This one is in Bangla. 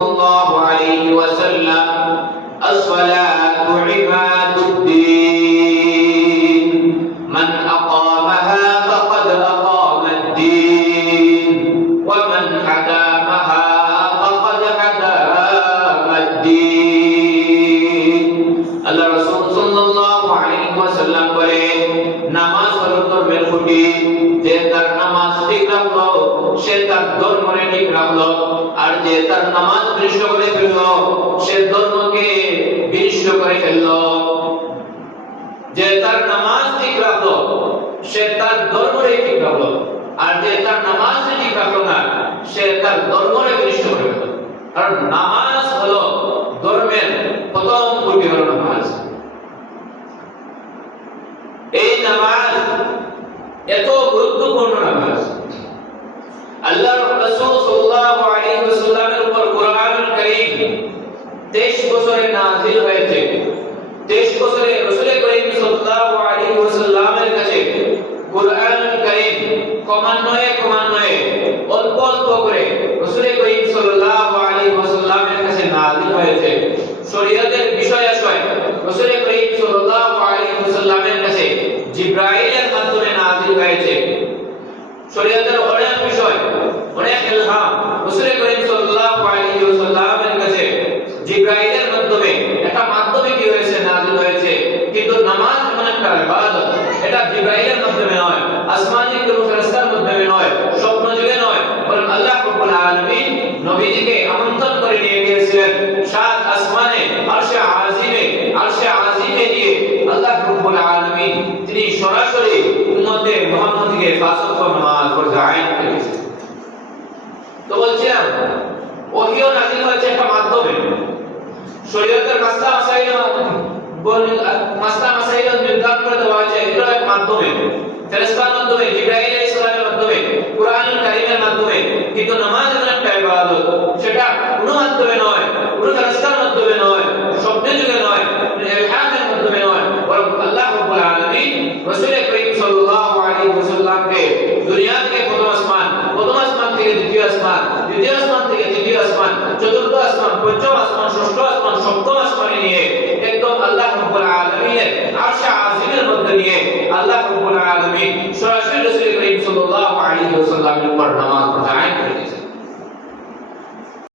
الله عليه وسلم الصلاة عماد الدين من أقامها فقد أقام الدين ومن حكمها فقد حكم الدين الله رسول صلى الله عليه وسلم বলেন নামাজ হলো ধর্মের খুঁটি যে তার নামাজ ঠিক রাখলো সে তার ধর্মকে ঠিক রাখলো আর যে তার নামাজ বিনষ্ট করে ফেললো সে ধর্মকে বিনষ্ট করে ফেললো যে তার নামাজ ঠিক রাখলো সে তার ধর্মকে ঠিক রাখলো আর যে তার নামাজ ঠিক রাখলো না সে তার ধর্মকে বিনষ্ট করে ফেললো কারণ নামাজ হলো ধর্মের প্রথম খুঁটি হলো নামাজ এই নামাজ এত গুরুত্বপূর্ণ নামাজ আল্লাহর রাসূল সাল্লাল্লাহু আলাইহি ওয়াসাল্লামের উপর কোরআনুল কারীম 23 বছরে নাযিল হয়েছে 23 বছরে রাসূল করিম সাল্লাল্লাহু আলাইহি ওয়াসাল্লামের কাছে কোরআনুল কারীম ক্রমান্বয়ে অল্প অল্প করে রাসূল করিম সাল্লাল্লাহু আলাইহি ওয়াসাল্লামের কাছে নাযিল হয়েছে শরীয়তের বিষয় আশয় রাসূল করিম সাল্লাল্লাহু আলাইহি ওয়াসাল্লামের কাছে জিবরাইলের মাধ্যমে নাযিল হয়েছে শরীয়তের অনেক বিষয় অনেক ইলহাম রাসূল করিম সাল্লাল্লাহু আলাইহি ওয়াসাল্লামের কাছে জিবরাইলের মাধ্যমে একটা মাধ্যমে কি হয়েছে নাযিল হয়েছে কিন্তু নামাজ এমন একটা ইবাদত এটা জিবরাইলের মাধ্যমে নয় আসমানি কোনো ফেরেশতার মাধ্যমে নয় স্বপ্ন যুগে নয় বরং আল্লাহ রাব্বুল আলামিন নবীজিকে আমন্ত্রণ করে নিয়ে গিয়েছিলেন সাত আসমানে আরশে আজিমে দিয়ে আল্লাহ রাব্বুল আলামিন তিনি সরাসরি উম্মতে মুহাম্মদকে পাঁচ ওয়াক্ত নামাজ পড়তে আইন করেছেন তো বলছিলাম ওহিও নাযিল হয়েছে একটা মাধ্যমে শরীয়তের মাসলা মাসাইল নির্ধারণ করে দেওয়া হয়েছে এটা এক মাধ্যমে ফেরেশতার মাধ্যমে জিবরাইল আলাইহিস সালামের মাধ্যমে কোরআনুল কারীমের মাধ্যমে কিন্তু নামাজ এমন একটা ইবাদত সেটা কোনো মাধ্যমে নয় কোনো ফেরেশতার মাধ্যমে নয় শব্দ যুগে নয় ইলহামের মাধ্যমে নয় বরং আল্লাহ রাব্বুল আলামিন রাসূল করিম সাল্লাল্লাহু আলাইহি ওয়াসাল্লামকে দুনিয়া থেকে প্রথম আসমান থেকে দ্বিতীয় আসমান থেকে তৃতীয় আসমান চতুর্থ আসমান পঞ্চম আসমান ষষ্ঠ আসমান সপ্তম আসমানে নিয়ে একদম আল্লাহ রাব্বুল আলামিনের আরশে আজিমের মধ্যে নিয়ে আল্লাহ রাব্বুল আলামিন সরাসরি রাসূল করিম সাল্লাল্লাহু আলাইহি ওয়াসাল্লামের উপর নামাজ পড়ায়